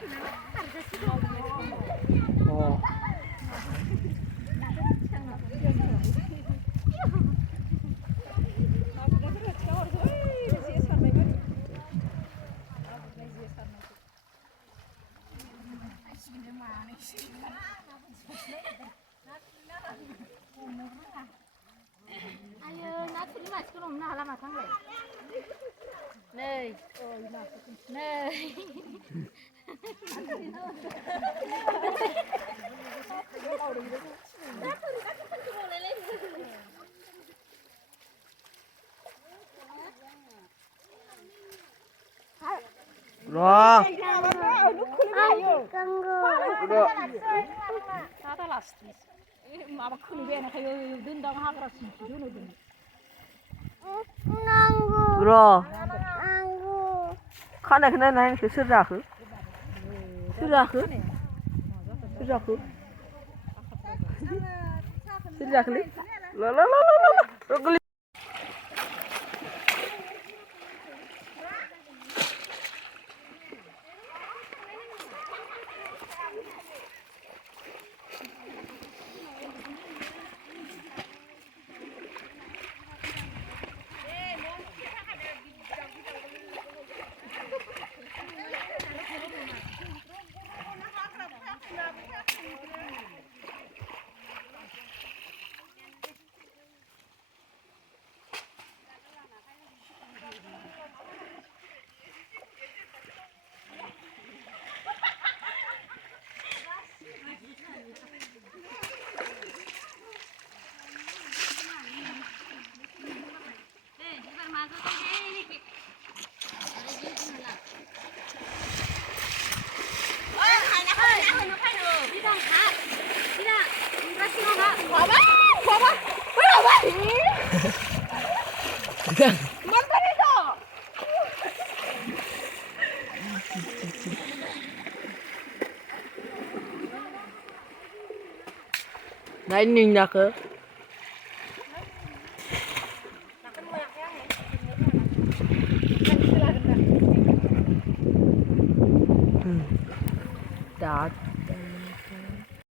어. Ayo, nak sini mas, kurang nak lama sangat. Nih, nih. Rồi. Ada lastis. Mama kuni bena kayo dundang hagras dunu dunu. Rồi. Khăn này này cái sữa rạc hứ. Sữa rạc hứ. Sữa rạc hứ. Sữa rạc đi. La. Rồi Đấy nhìn nhạc hứ. Đó.